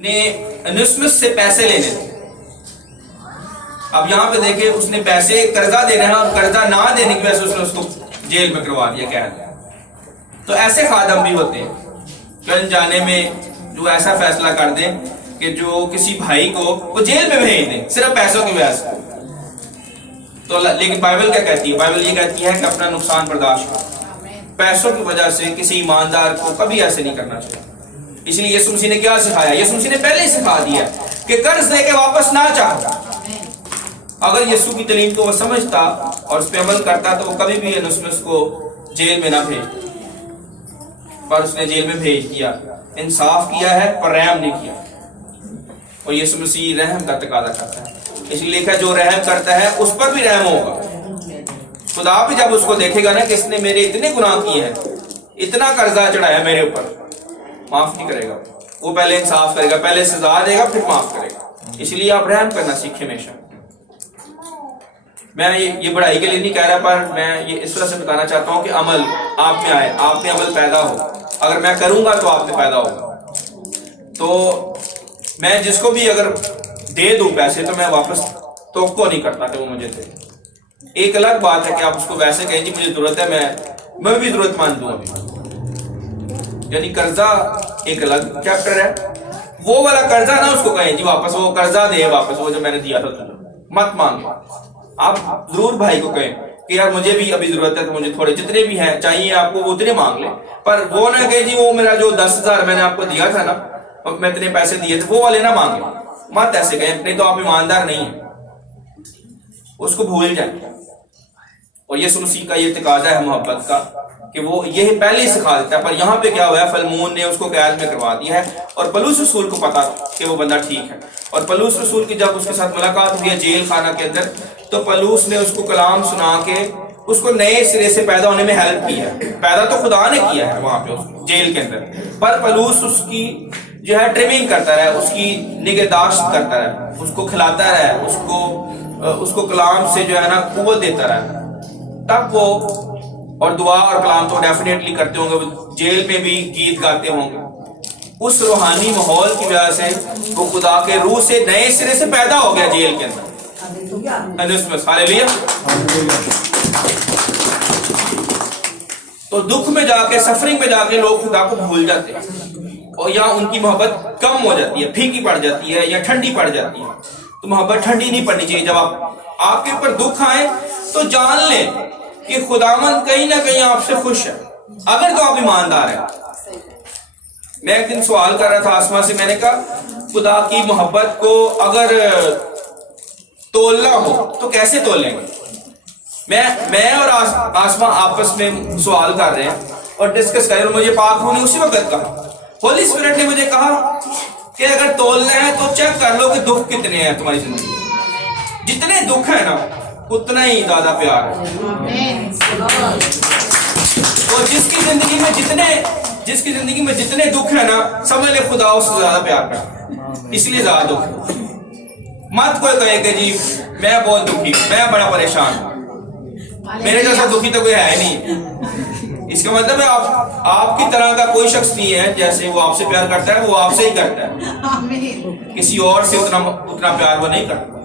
نے انسمس سے پیسے لینے تھے. اب یہاں پہ دیکھیں اس نے پیسے قرضہ دینا ہے اور قرضہ نہ دینے کی وجہ سے اس نے اس کو جیل میں کروا دیا قید. تو ایسے خادم بھی ہوتے ہیں کہ انجانے میں جو ایسا فیصلہ کر دیں کہ جو کسی بھائی کو وہ جیل میں بھیج دیں صرف پیسوں کی وجہ سے. تو لیکن بائبل کیا کہتی ہے؟ بائبل یہ کہتی ہے کہ اپنا نقصان برداشت کرو. پیسوں کی وجہ سے کسی ایماندار کو کبھی ایسے نہیں کرنا چاہیے. اس لیے یسوع مسیح نے کیا سکھایا؟ یسوع مسیح نے پہلے ہی سکھا دیا کہ قرض دے کے واپس نہ چاہتا. اگر یسوع کی تعلیم کو وہ سمجھتا اور اس پہ عمل کرتا تو وہ کبھی بھی انسمس کو جیل میں نہ بھیج، پر اس نے جیل میں بھیج دیا. انصاف کیا ہے پر رحم نہیں کیا. اور یسوع مسیح رحم کا تقاضا کرتا ہے، اس لیے لکھا جو رحم کرتا ہے اس پر بھی رحم ہوگا. خدا بھی جب اس کو دیکھے گا نا کہ اس نے میرے اتنے گناہ کیے ہیں، اتنا قرضہ چڑھایا میرے اوپر، معاف نہیں کرے گا. وہ پہلے انصاف کرے گا، پہلے سزا دے گا پھر معاف کرے گا. اس لیے آپ رحم کرنا سیکھیں ہمیشہ. میں یہ بڑائی کے لیے نہیں کہہ رہا، پر میں یہ اس طرح سے بتانا چاہتا ہوں کہ عمل آپ میں آئے، آپ میں عمل پیدا ہو. اگر میں کروں گا تو آپ میں پیدا ہوگا. تو میں جس کو بھی اگر دے دوں پیسے تو میں واپس توقع نہیں کرتا کہ وہ مجھے دے. ایک الگ بات ہے کہ آپ اس کو ویسے کہیں جی مجھے ضرورت ہے، میں بھی ضرورت مند ہوں ابھی. یعنی قرضہ ایک الگ چیپٹر ہے. وہ والا قرضہ نہ اس کو کہیں جی واپس، وہ قرضہ دے واپس، وہ جو میں نے دیا تھا تجھے مت مانگے. آپ ضرور بھائی کو کہیں کہ یار مجھے بھی ابھی ضرورت ہے تو مجھے تھوڑے جتنے بھی ہیں چاہیے آپ کو وہ اتنے مانگ لیں. پر وہ نہ کہیں جی وہ میرا جو 10,000 میں نے آپ کو دیا تھا نا، میں اتنے پیسے دیے تھے وہ والے نہ مانگے. مت ایسے کہیں، نہیں تو آپ ایماندار نہیں ہیں. اس کو بھول جائیں. اور یسوع مسیح کا یہ تقاضا ہے محبت کا کہ وہ یہ پہلے ہی سکھا دیتا ہے. پر یہاں پہ کیا ہوا ہے؟ فلمون نے اس کو قید میں کروا دیا ہے اور پولس رسول کو پتا کہ وہ بندہ ٹھیک ہے. اور پولس رسول کی جب اس کے ساتھ ملاقات ہوئی ہے جیل خانہ کے اندر، تو پولس نے اس کو کلام سنا کے اس کو نئے سرے سے پیدا ہونے میں ہیلپ کی ہے. پیدا تو خدا نے کیا ہے وہاں پہ اس کو جیل کے اندر، پر پولس اس کی جو ہے ٹریمنگ کرتا رہا، اس کی نگہداشت کرتا رہا، اس کو کھلاتا رہا، اس کو کلام سے جو ہے نا قوت دیتا رہا. تب وہ اور دعا اور کلام تو ڈیفینیٹلی کرتے ہوں گے، جیل میں بھی گیت گاتے ہوں گے. اس روحانی ماحول کی وجہ سے وہ خدا کے روح سے نئے سرے سے پیدا ہو گیا جیل کے اندر. ہاللیلویا. تو دکھ میں جا کے، سفرنگ میں جا کے لوگ خدا کو بھول جاتے ہیں اور یہاں ان کی محبت کم ہو جاتی ہے، پھیکی پڑ جاتی ہے یا ٹھنڈی پڑ جاتی ہے. تو محبت ٹھنڈی نہیں پڑنی چاہیے. جب آپ کے اوپر دکھ آئے تو جان لیں کہ خداوند کہیں نہ کہیں آپ سے خوش ہے، اگر تو آپ ایماندار ہیں. میں ایک دن سوال کر رہا تھا آسما سے، میں نے کہا خدا کی محبت کو اگر تولنا ہو تو کیسے تولیں گے؟ میں اور آسما آپس میں سوال کر رہے ہیں اور ڈسکس کر رہے ہیں. مجھے پاک روح نے اسی وقت کہا، ہولی اسپرٹ نے مجھے کہا کہ اگر تولنا ہے تو چیک کر لو کہ دکھ کتنے ہیں تمہاری زندگی میں. جتنے دکھ ہیں نا اتنا ہی زیادہ پیار ہے. اور جس کی زندگی میں جتنے دکھ ہیں نا سمجھ لے خدا اس سے زیادہ پیار کرتا، اس لیے زیادہ دکھ. مت کوئی کہے کہ جی میں بہت دکھی، میں بڑا پریشان ہوں، میرے جیسا دکھی تو کوئی ہے نہیں. اس کا مطلب ہے آپ کی طرح کا کوئی شخص نہیں ہے جیسے وہ آپ سے پیار کرتا ہے وہ آپ سے ہی کرتا ہے، کسی اور سے اتنا پیار وہ نہیں کرتا.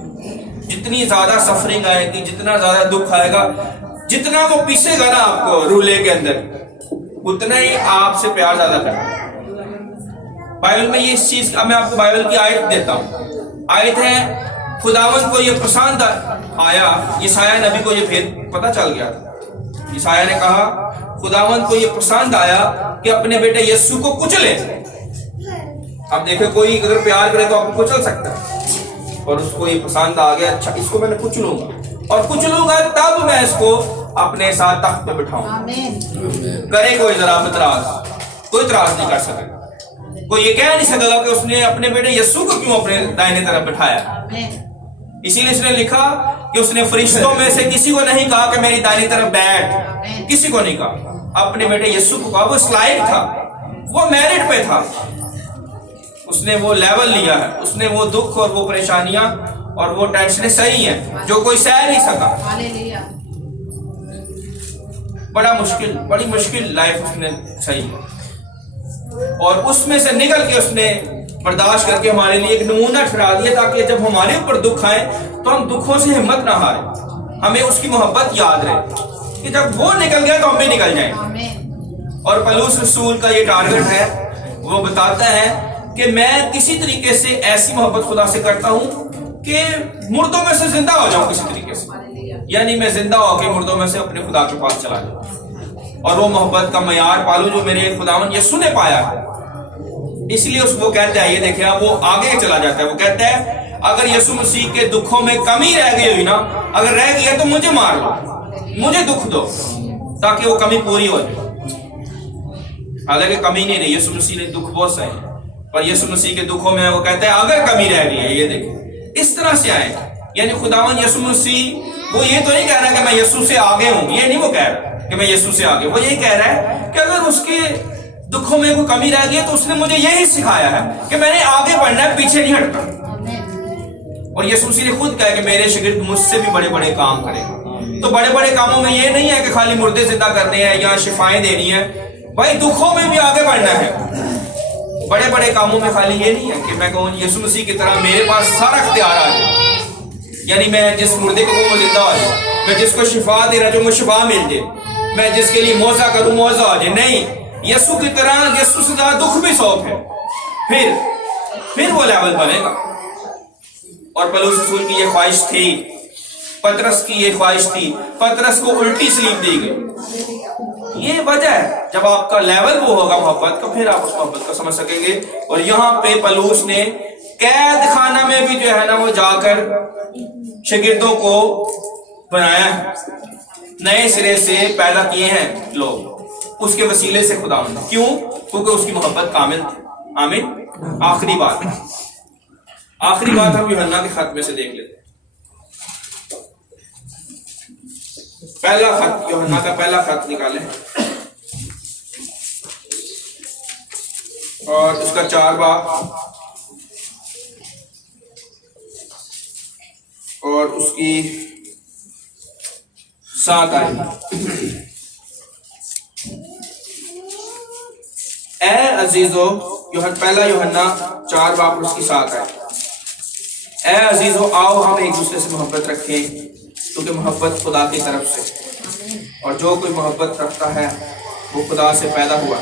جتنی زیادہ سفرنگ آئے گی، جتنا زیادہ دکھ آئے گا، جتنا وہ پیسے گا نا آپ کو رولے کے اندر، اتنا ہی آپ سے پیار زیادہ کرتا ہے. بائبل میں یہ اس چیز، اب میں آپ کو بائبل کی آیت دیتا ہوں. آیت ہے خداوند کو یہ پسند آیا، یسایہ نبی کو یہ بھید پتہ چل گیا تھا. یسایہ نے کہا خداوند کو یہ پسند آیا کہ اپنے بیٹے یسوع کو کچلے. اب دیکھیں کوئی اگر پیار کرے تو آپ کو کچل سکتا ہے، اور اس کو یہ پسند آ گیا، اچھا اس کو میں نے کچلوں گا، اور کچلوں گا تب میں اس کو اپنے ساتھ تخت پہ بٹھاؤں. کرے کوئی ذرا اعتراض، کوئی اعتراض نہیں کر سکے. کوئی یہ کہہ نہیں سکے گا کہ اس نے اپنے بیٹے یسوع کو کیوں اپنے دائیں طرف بٹھایا. اسی لیے اس نے لکھا کہ اس نے فرشتوں میں سے کسی کو نہیں کہا کہ میری دائیں طرف بیٹھ، کسی کو نہیں کہا. اپنے بیٹے یسوع کو کہا. وہ اس لائق تھا، وہ میرٹ پہ تھا، اس نے وہ لیول لیا ہے. اس نے وہ دکھ اور وہ پریشانیاں اور وہ ٹینشنیں صحیح ہیں جو کوئی سہ نہیں سکا. بڑی مشکل لائف اس نے صحیح، اور اس میں سے نکل کے اس نے برداشت کر کے ہمارے لیے ایک نمونہ ٹھہرا دیا تاکہ جب ہمارے اوپر دکھ آئے تو ہم دکھوں سے ہمت نہ ہاریں، ہمیں اس کی محبت یاد رہے کہ جب وہ نکل گیا تو ہم بھی نکل جائیں۔ اور پولس رسول کا یہ ٹارگٹ ہے، وہ بتاتا ہے کہ میں کسی طریقے سے ایسی محبت خدا سے کرتا ہوں کہ مردوں میں سے زندہ ہو جاؤں کسی طریقے سے، یعنی میں زندہ ہو کے مردوں میں سے اپنے خدا کے پاس چلا جاؤں، اور وہ محبت کا معیار پالوں جو میرے خداوند یسوع نے پایا ہے۔ اس لیے وہ کہتا ہے، یہ دیکھیں آپ، وہ آگے چلا جاتا ہے، وہ کہتا ہے اگر یسوع مسیح کے دکھوں میں کمی رہ گئی ہوئی نا، اگر رہ گئی تو مجھے مار لو، مجھے دکھ دو تاکہ وہ کمی پوری ہو جائے۔ حالانکہ کمی نہیں رہی، یسوع مسیح نے دکھ بہت سہے، پر یسوع مسیح کے دکھوں میں وہ کہتا ہے اگر کمی رہ گئی ہے، یہ دیکھیں اس طرح سے آئے، یعنی خداوند یسوع مسیح وہ یہ تو نہیں کہہ رہا کہ میں یسوع سے آگے ہوں، یہ نہیں وہ کہہ رہا کہ میں یسوع سے آگے، وہ یہ کہہ رہا ہے کہ اگر اس کے دکھوں میں کوئی کمی رہ گئی تو اس نے مجھے یہی سکھایا ہے کہ میں نے آگے بڑھنا ہے، پیچھے نہیں ہٹنا۔ اور یسوع مسیح نے خود کہا کہ میرے شاگرد مجھ سے بھی بڑے بڑے کام کریں گے۔ تو بڑے بڑے کاموں میں یہ نہیں ہے کہ خالی مردے زندہ کرنے ہیں یا شفائیں دینی ہیں، بھائی دکھوں میں بھی آگے بڑھنا ہے۔ بڑے بڑے کاموں میں خالی یہ نہیں ہے کہ میں کہوں یسوع مسیح کی طرح میرے پاس سارا اختیار آ جائے، یعنی میں جس مردے کو وہ زندہ ہو جائے، میں جس کو شفا دے رہا جو مجھے شفا مل جائے، میں جس کے لیے موعظہ کروں موعظہ ہو جائے، نہیں، یسوع کی طرح یسوع سے زیادہ دکھ بھی سوپ ہے، پھر وہ لیول بنے گا۔ اور پولس رسول کی یہ خواہش تھی، پطرس کی یہ خواہش تھی، پطرس کو الٹی سلیپ دی گئی۔ یہ وجہ ہے، جب آپ کا لیول وہ ہوگا محبت کا، پھر آپ اس محبت کو سمجھ سکیں گے۔ اور یہاں پہ پولس نے قید خانہ میں بھی جو ہے نا وہ جا کر شاگردوں کو بنایا ہے، نئے سرے سے پیدا کیے ہیں لوگ اس کے وسیلے سے خدا نے، کیوں؟ کیونکہ اس کی محبت کامل تھی۔ آمین۔ آخری بات ہم یوحنا کے خط میں سے دیکھ لیتے ہیں۔ پہلا خط، یوحنا کا پہلا خط نکالیں اور اس کا 4 باب اور اس کی 7 آیت۔ اے عزیزو، پہلا یوحنا 4 باب اور اس کی 7 آیت۔ اے عزیزو، آؤ ہم ایک دوسرے سے محبت رکھیں، کیونکہ محبت خدا کی طرف سے، اور جو کوئی محبت رکھتا ہے وہ خدا سے پیدا ہوا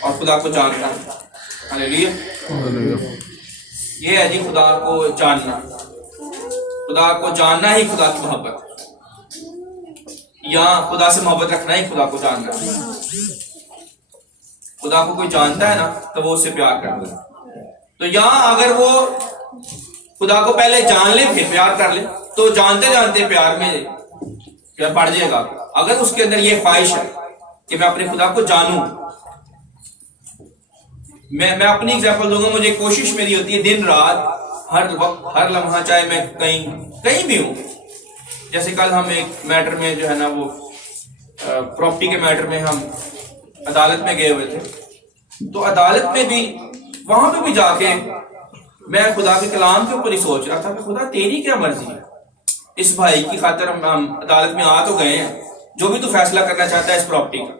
اور خدا کو جانتا ہے۔ ہلیلویا۔ یہ ہے جی خدا کو جاننا، خدا کو جاننا ہی خدا کی محبت، یا خدا سے محبت رکھنا ہی خدا کو جاننا ہے۔ خدا کو کوئی جانتا ہے نا تو وہ اس سے پیار کرتا ہے۔ تو یہاں اگر وہ خدا کو پہلے جان لے پھر پیار کر لے تو جانتے جانتے پیار میں پڑ جائے گا۔ اگر اس کے اندر یہ خواہش ہے کہ میں اپنے خدا کو جانوں، میں اپنی ایگزامپل دوں گا، مجھے کوشش میری ہوتی ہے دن رات، ہر وقت، ہر لمحہ، چاہے میں کہیں بھی ہوں۔ جیسے کل ہم ایک میٹر میں جو ہے نا وہ پراپرٹی کے میٹر میں ہم عدالت میں گئے ہوئے تھے، تو عدالت میں بھی، وہاں پہ بھی جا کے میں خدا کے کلام کے اوپر ہی سوچ رہا تھا کہ خدا تیری کیا مرضی ہے، اس بھائی کی خاطر ہم عدالت میں آ تو گئے ہیں، جو بھی تو فیصلہ کرنا چاہتا ہے اس پراپرٹی کا،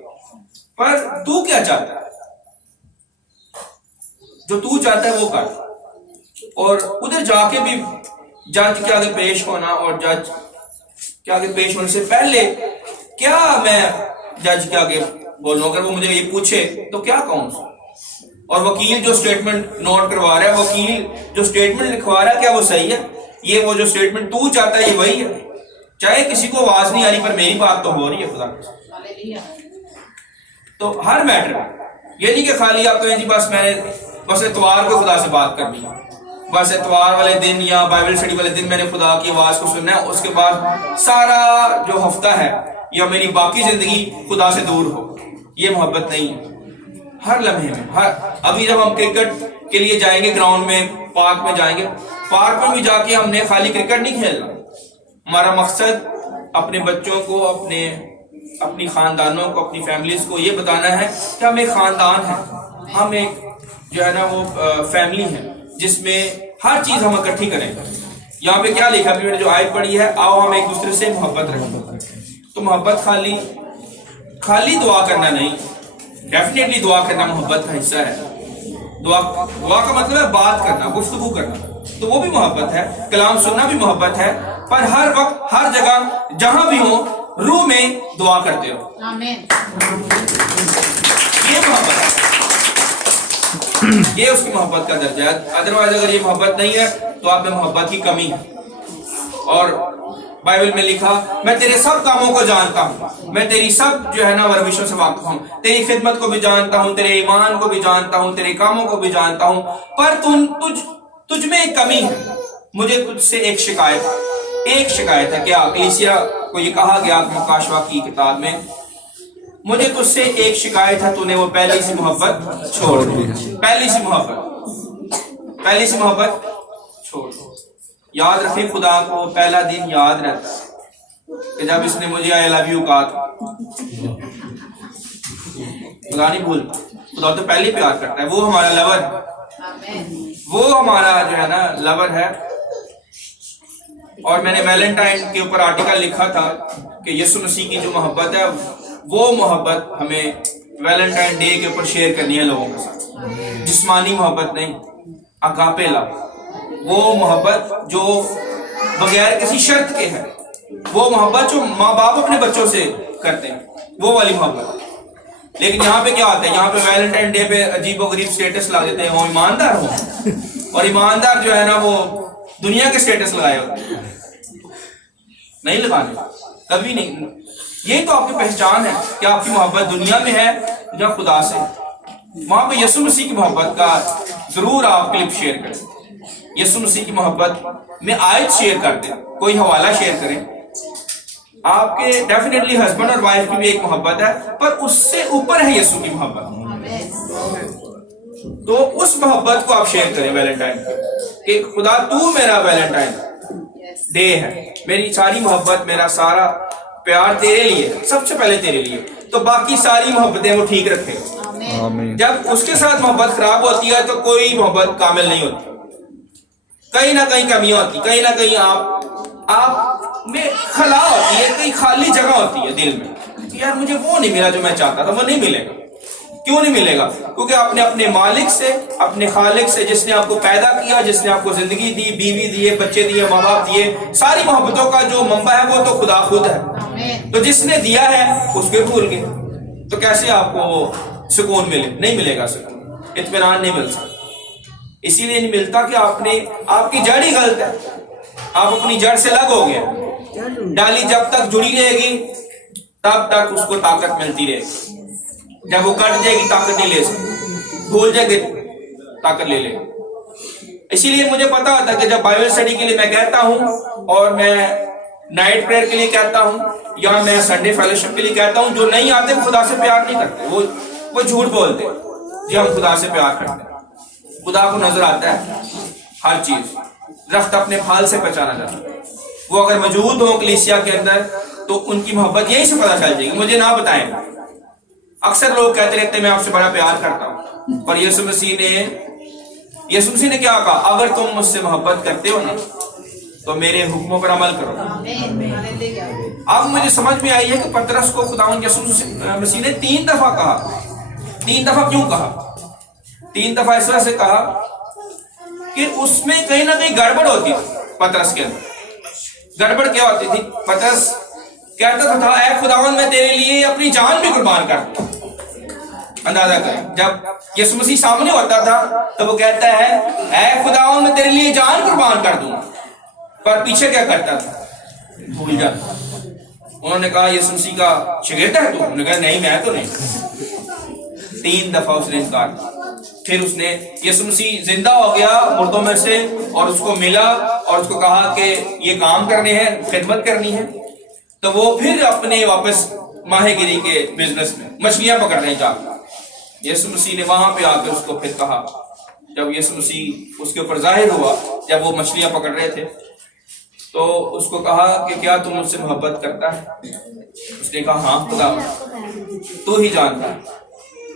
پر تو کیا چاہتا ہے، جو تو چاہتا ہے وہ کر۔ اور ادھر جا کے بھی جج کے آگے پیش ہونا، اور جج کے آگے پیش ہونے سے پہلے کیا میں جج کے آگے بولوں، اگر وہ مجھے یہ پوچھے تو کیا کہوں؟ اور وکیل جو سٹیٹمنٹ نوٹ کروا رہا ہے، وکیل جو سٹیٹمنٹ لکھوا رہا ہے، کیا وہ صحیح ہے؟ یہ وہ جو سٹیٹمنٹ تو چاہتا ہے یہ وہی ہے؟ چاہے کسی کو آواز نہیں آ رہی پر میری بات تو ہو رہی ہے خدا کی۔ تو ہر میٹر یہ نہیں کہ خالی آپ کہیں جی بس اتوار کو خدا سے بات کرنی ہے، بس اتوار والے دن یا بائبل اسٹڈی والے دن میں نے خدا کی آواز کو سننا ہے، اس کے بعد سارا جو ہفتہ ہے یا میری باقی زندگی خدا سے دور ہو۔ یہ محبت نہیں ہے۔ ہر لمحے میں، ابھی جب ہم کرکٹ کے لیے جائیں گے گراؤنڈ میں، پارک میں جائیں گے، پارک میں بھی جا کے ہم نے خالی کرکٹ نہیں کھیلنا، ہمارا مقصد اپنے بچوں کو، اپنی خاندانوں کو، اپنی فیملیز کو یہ بتانا ہے کہ ہم ایک خاندان ہے، ہم ایک جو ہے نا وہ فیملی ہے جس میں ہر چیز ہم اکٹھی کریں۔ یہاں پہ کیا لکھا، میں نے جو آیت پڑھی ہے، آؤ ہم ایک دوسرے سے محبت رکھیں۔ تو محبت خالی دعا کرنا نہیں، ڈیفینیٹلی دعا کرنا محبت کا حصہ ہے، دعا کا مطلب ہے بات کرنا، گفتگو کرنا، تو وہ بھی محبت ہے، کلام سننا بھی محبت ہے، پر ہر وقت ہر جگہ جہاں بھی ہو روح میں دعا کرتے ہو، آمین، یہ محبت ہے، یہ اس کی محبت کا درجہ ہے۔ ادروائز اگر یہ محبت نہیں ہے تو آپ میں محبت کی کمی ہے۔ اور بائبل میں لکھا میں تیرے سب کاموں کو جانتا ہوں، میں تیری سب جو ہے نا ورزشوں سے واقف ہوں، تیری خدمت کو بھی جانتا ہوں، تیرے ایمان کو بھی جانتا ہوں، تیرے کاموں کو بھی جانتا ہوں، پر تجھ میں ایک کمی ہے، مجھے تجھ سے ایک شکایت ہے۔ کیا کلیسیا کو یہ کہا گیا مکاشوہ کی کتاب میں، مجھے تجھ سے ایک شکایت ہے، تو نے وہ پہلی سی محبت چھوڑ دی، پہلی سی محبت چھوڑ دی۔ یاد رکھیں خدا کو پہلا دن یاد رہتا ہے کہ جب اس نے مجھے I love you کہا تھا، خدا نہیں بھولتا، خدا تو پہلے پیار کرتا ہے، وہ ہمارا لور ہے، وہ ہمارا جو ہے نا لور ہے۔ اور میں نے ویلنٹائن کے اوپر آرٹیکل لکھا تھا کہ یسوع مسیح کی جو محبت ہے وہ محبت ہمیں ویلنٹائن ڈے کے اوپر شیئر کرنی ہے لوگوں کے ساتھ، جسمانی محبت نہیں، اگاپے لو، وہ محبت جو بغیر کسی شرط کے ہے، وہ محبت جو ماں باپ اپنے بچوں سے کرتے ہیں، وہ والی محبت۔ لیکن یہاں پہ کیا آتا ہے، یہاں پہ ویلنٹائن ڈے پہ عجیب و غریب سٹیٹس لا دیتے ہیں، وہ ایماندار ہوں، اور ایماندار جو ہے نا وہ دنیا کے سٹیٹس لگائے ہوتے ہیں، نہیں لگانے، کبھی نہیں۔ یہ تو آپ کی پہچان ہے کہ آپ کی محبت دنیا میں ہے یا خدا سے۔ وہاں پہ یسوع مسیح کی محبت کا ضرور آپ کلپ شیئر کریں، یسوع مسیح کی محبت میں آیت شیئر کر دیں، کوئی حوالہ شیئر کریں۔ آپ کے ڈیفینیٹلی ہسبینڈ اور وائف کی بھی ایک محبت ہے، پر اس سے اوپر ہے یسوع کی محبت، تو اس محبت کو آپ شیئر کریں ویلنٹائن پہ کہ خدا تو میرا ویلنٹائن ڈے ہے، میری ساری محبت، میرا سارا پیار تیرے لیے، سب سے پہلے تیرے لیے، تو باقی ساری محبتیں وہ ٹھیک رکھے گا۔ جب اس کے ساتھ محبت خراب ہوتی ہے تو کوئی محبت کامل نہیں ہوتی، کہیں نہ کہیں کمیاں ہوتی، کہیں نہ کہیں آپ میں خلا ہوتی ہے، کہیں خالی جگہ ہوتی ہے دل میں، یار مجھے وہ نہیں ملا جو میں چاہتا تھا، وہ نہیں ملے گا۔ کیوں نہیں ملے گا؟ کیونکہ آپ نے اپنے مالک سے، اپنے خالق سے، جس نے آپ کو پیدا کیا، جس نے آپ کو زندگی دی، بیوی دیے، بچے دیے، ماں باپ دیے، ساری محبتوں کا جو منبع ہے وہ تو خدا خود ہے، تو جس نے دیا ہے اس کے بھول گئے، تو کیسے آپ کو سکون ملے؟ نہیں ملے گا سکون، اطمینان نہیں مل سکتا۔ اسی لیے نہیں ملتا کہ آپ کی جڑ ہی غلط ہے، آپ اپنی جڑ سے الگ ہو گئے۔ ڈالی جب تک جڑی رہے گی تب تک اس کو طاقت ملتی رہے گی، جب وہ کٹ جائے گی طاقت نہیں لے سکتی، بھول جائے گی طاقت لے لے گی۔ اسی لیے مجھے پتا ہوتا ہے کہ جب بائبل اسٹڈی کے لیے میں کہتا ہوں، اور میں نائٹ پریئر کے لیے کہتا ہوں، یا میں سنڈے فیلوشپ کے لیے کہتا ہوں، جو نہیں آتے وہ خدا سے پیار نہیں کرتے، وہ جھوٹ بولتے ہیں جی ہم خدا سے پیار کرتے ہیں۔ خدا کو نظر آتا ہے ہر چیز، درخت اپنے پھال سے پہچانا جاتا ہے۔ وہ اگر موجود ہوں کلیسیا کے اندر تو ان کی محبت یہیں سے پتہ چل جائے گی، مجھے نہ بتائیں۔ اکثر لوگ کہتے رہتے ہیں میں آپ سے بڑا پیار کرتا ہوں، پر یسوع مسیح نے کیا کہا؟ اگر تم مجھ سے محبت کرتے ہو نا تو میرے حکموں پر عمل کرو۔ اب مجھے سمجھ میں آئی ہے کہ پترس کو خداوند یسوع مسیح نے 3 دفعہ کہا۔ 3 دفعہ کیوں کہا؟ 3 دفعہ اس طرح سے کہا کہ اس میں کہیں نہ کہیں گڑبڑ ہوتی تھی پترس کے اندر۔ گڑبڑ کیا ہوتی تھی؟ پترس کہتا تھا اے خداوند میں تیرے لیے اپنی جان بھی قربان کر دوں۔ اندازہ کریں، جب یسوع مسیح سامنے ہوتا تھا تو وہ کہتا ہے اے خداوند میں تیرے لیے جان قربان کر دوں، پر پیچھے کیا کرتا تھا؟ بھول جاتا۔ انہوں نے کہا یسوع مسیح کا شاگرد ہے تو؟ انہوں نے کہا نہیں میں تو نہیں۔ 3 دفعہ اس نے انکار کیا۔ پھر اس نے یسوع مسیح زندہ ہو گیا مردوں میں سے، اور اس کو ملا اور اس کو کہا کہ یہ کام کرنے ہیں، خدمت کرنی ہے، تو وہ پھر اپنے واپس ماہی گیری کے بزنس میں مچھلیاں پکڑنے جا۔ یسوع مسیح نے وہاں پہ آ کے اس کو پھر کہا، جب یسوع مسیح اس کے اوپر ظاہر ہوا، جب وہ مچھلیاں پکڑ رہے تھے، تو اس کو کہا کہ کیا تم مجھ سے محبت کرتا ہے؟ اس نے کہا ہاں خدا تو ہی جانتا ہے۔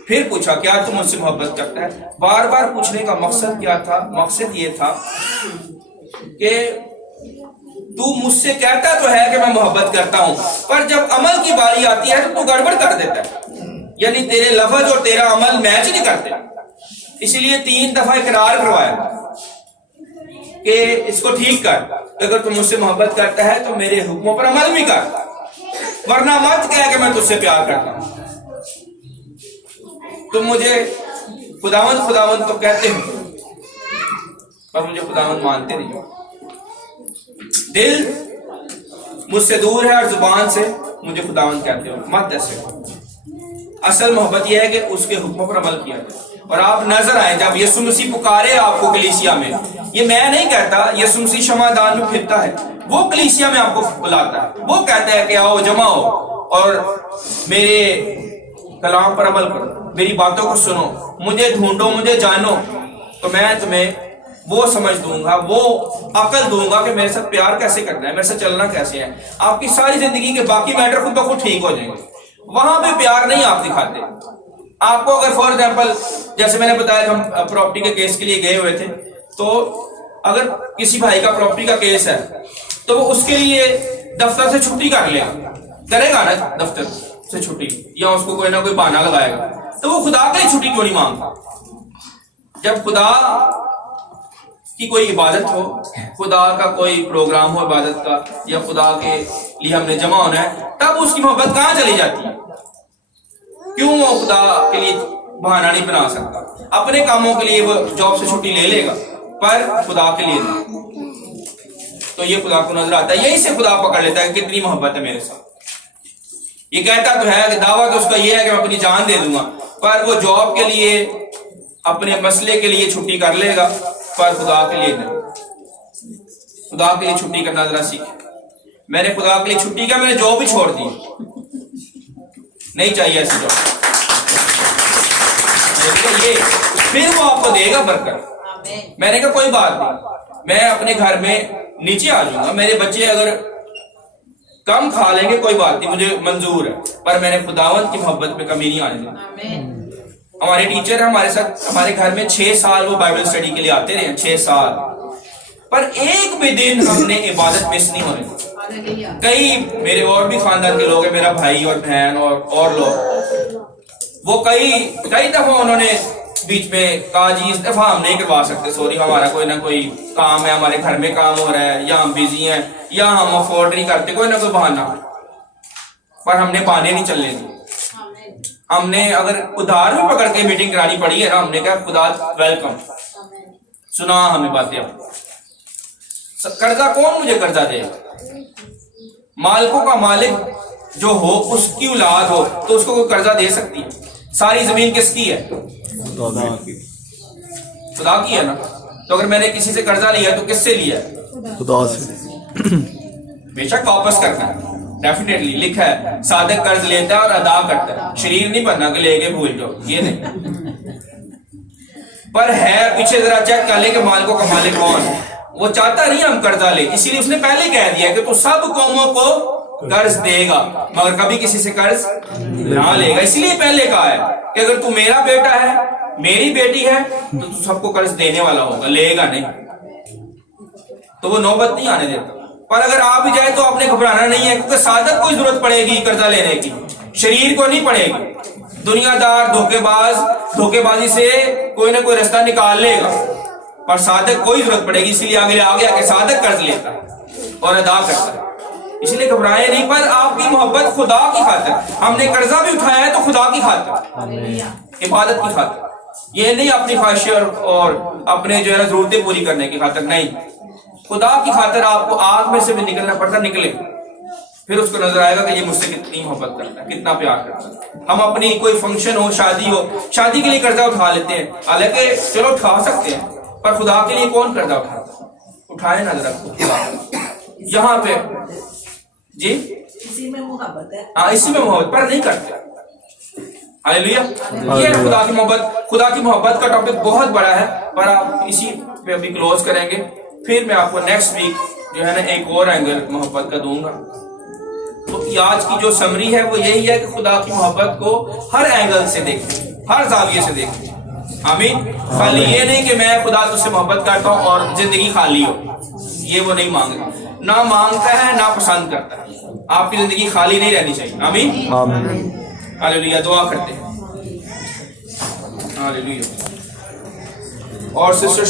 پھر پوچھا کیا تم مجھ سے محبت کرتا ہے؟ بار بار پوچھنے کا مقصد کیا تھا؟ مقصد یہ تھا کہ تو مجھ سے کہتا تو ہے کہ میں محبت کرتا ہوں، پر جب عمل کی باری آتی ہے تو گڑبڑ کر دیتا ہے، یعنی تیرے لفظ اور تیرا عمل میچ نہیں کرتے۔ اسی لیے 3 دفعہ اقرار کروایا کہ اس کو ٹھیک کر، اگر تم مجھ سے محبت کرتا ہے تو میرے حکموں پر عمل بھی کر، ورنہ مت کہہ کہ میں تجھ سے پیار کرتا ہوں۔ تم مجھے خداوند خداوند تو کہتے ہو پر مجھے خداوند مانتے نہیں ہو، دل مجھ سے دور ہے اور زبان سے مجھے خداوند کہتے ہو، مت ایسے ہو۔ اصل محبت یہ ہے کہ اس کے حکموں پر عمل کیا جائے، اور آپ نظر آئیں جب یسوع مسیح پکارے آپ کو کلیسیا میں، یہ میں نہیں کہتا، یسوع مسیح شمعدان میں پھرتا ہے، وہ کلیسیا میں آپ کو بلاتا ہے، وہ کہتا ہے کہ آؤ جمع ہو اور میرے کلام پر عمل کرو، میری باتوں کو سنو، مجھے ڈھونڈو، مجھے جانو، تو میں تمہیں وہ سمجھ دوں گا، وہ عقل دوں گا کہ میرے ساتھ پیار کیسے کرنا ہے، میرے ساتھ چلنا کیسے ہے۔ آپ کی ساری زندگی کے باقی میٹر خود بخود ٹھیک ہو جائیں گے، وہاں پہ پیار نہیں آپ دکھاتے۔ آپ کو اگر فار ایگزامپل جیسے میں نے بتایا کہ ہم پراپرٹی کے کیس کے لیے گئے ہوئے تھے، تو اگر کسی بھائی کا پراپرٹی کا کیس ہے تو وہ اس کے لیے دفتر سے چھٹی کر لے گا، کرے گا نا دفتر سے چھٹی، یا اس کو کوئی نہ کوئی بہانہ لگائے گا، تو وہ خدا کے لیے چھٹی کیوں نہیں مانگتا؟ جب خدا کی کوئی عبادت ہو، خدا کا کوئی پروگرام ہو عبادت کا، یا خدا کے لیے ہم نے جمع ہونا ہے، تب اس کی محبت کہاں چلی جاتی ہے؟ کیوں وہ خدا کے لیے بہانہ نہیں بنا سکتا؟ اپنے کاموں کے لیے وہ جاب سے چھٹی لے لے گا پر خدا کے لیے نہیں، تو یہ خدا کو نظر آتا ہے، یہی سے خدا پکڑ لیتا ہے کہ کتنی محبت ہے میرے ساتھ۔ یہ کہتا تو ہے کہ دعویٰ تو اس کا یہ ہے کہ میں اپنی جان دے دوں گا، پر وہ جاب کے لیے اپنے مسئلے کے لیے چھٹی کر لے گا، پر خدا کے لیے نہیں۔ خدا کے لیے چھٹی کرنا ذرا سیکھیں۔ میں نے خدا کے لیے چھٹی کیا، میں نے جاب بھی چھوڑ دی، نہیں چاہیے ایسی جاب، یہ پھر وہ آپ کو دے گا برکت۔ میں نے کہا کوئی بات نہیں، میں اپنے گھر میں نیچے آ جاؤں گا، میرے بچے اگر کم کھا لیں گے کوئی بات نہیں، مجھے منظور ہے، پر میں نے خداوند کی محبت میں کمی نہیں آنے دی۔ ہمارے ٹیچر ہمارے ساتھ ہمارے گھر میں 6 سال وہ بائبل اسٹڈی کے لیے آتے رہے، 6 سال، پر ایک بھی دن ہم نے عبادت مس نہیں ہونے دی۔ کئی میرے اور بھی خاندان کے لوگ ہیں، میرا بھائی اور بہن اور لوگ، وہ کئی دفعہ انہوں نے بیچ میں کہا جی اس دفعہ ہم نہیں کروا سکتے، سوری ہمارا کوئی نہ کوئی کام ہے، ہمارے گھر میں کام ہو رہا ہے، یا ہم بیزی ہیں، یا ہم افورڈ نہیں کرتے، کوئی نہ کوئی بہانہ، پر ہم نے بہانے نہیں چلنے دی۔ ہم نے اگر ادھار بھی پکڑ کے میٹنگ کرانی پڑی ہے نا، ہم نے کہا خدا ویلکم، سنا ہمیں باتیں۔ قرضہ کون مجھے قرضہ دے؟ مالکوں کا مالک جو ہو، اس کی اولاد ہو تو اس کو کوئی قرضہ دے سکتی ہے؟ ساری زمین کس کی ہے؟ خدا کی ہے نا، تو اگر میں نے کسی سے قرضہ لیا تو کس سے لیا ہے؟ خدا سے۔ بے شک واپس کرنا ہے، ڈیفینیٹلی لکھا ہے صادق قرض لیتا ہے اور ادا کرتا ہے، شریر نہیں بننا کہ لے کے بھول جاؤ، یہ نہیں۔ پر ہے پیچھے ذرا چیک کر لے کہ مالکوں کا مالک کون ہے، وہ چاہتا نہیں ہم قرضہ لے، اسی لیے اس نے پہلے کہہ دیا کہ تو سب قوموں کو قرض دے گا مگر کبھی کسی سے قرض نہ لے گا۔ اسی لیے پہلے کہا ہے کہ اگر تو میرا بیٹا ہے، میری بیٹی ہے، تو تو سب کو قرض دینے والا ہوگا، لے گا نہیں، تو وہ نوبت نہیں آنے دیتا۔ پر اگر آ بھی جائے تو آپ نے گھبرانا نہیں ہے، کیونکہ صادق کو ہی ضرورت پڑے گی قرضہ لینے کی، شریر کو نہیں پڑے گی۔ دنیا دار دھوکے بازی سے کوئی نہ کوئی رستہ نکال لے گا، پر صادق کو ہی ضرورت پڑے گی، اسی لیے آگے آ گیا کہ صادق قرض لیتا ہے اور ادا کرتا ہے۔ اس لیے گھبرائے نہیں، پر آپ کی محبت خدا کی خاطر، ہم نے قرضہ بھی اٹھایا ہے تو خدا کی خاطر، عبادت کی خاطر، یہ نہیں اپنی خواہشیں اور اپنے جو ہے ضرورتیں پوری کرنے کی خاطر، نہیں، خدا کی خاطر آپ کو آگ میں سے بھی نکلنا پڑتا، نکلے، پھر اس کو نظر آئے گا کہ یہ مجھ سے کتنی محبت کرتا ہے، کتنا پیار کرتا ہے۔ ہم اپنی کوئی فنکشن ہو، شادی کے لیے قرضہ اٹھا لیتے ہیں، حالانکہ چلو اٹھا سکتے ہیں، پر خدا کے لیے کون قرضہ اٹھاتا؟ اٹھائے نا ذرا یہاں پہ، جی اسی میں محبت ہے، ہاں اسی میں محبت، پر نہیں کرتے۔ ہاللیلویا، یہ خدا کی محبت۔ خدا کی محبت کا ٹاپک بہت بڑا ہے، پر آپ اسی پہ ابھی کلوز کریں گے، پھر میں آپ کو نیکسٹ ویک جو ہے نا ایک اور اینگل محبت کا دوں گا۔ تو آج کی جو سمری ہے وہ یہی ہے کہ خدا کی محبت کو ہر اینگل سے دیکھیں، ہر زاویے سے دیکھیں۔ آمین۔ خالی یہ نہیں کہ میں خدا تجھ سے محبت کرتا ہوں اور زندگی خالی ہو، یہ وہ نہیں مانگتا، نہ مانگتا ہے نہ پسند کرتا ہے۔ آپ کی زندگی خالی نہیں رہنی چاہیے۔ آمین، ہاللیلویا۔ دعا کرتے ہیں، ہاللیلویا۔ اور سسٹر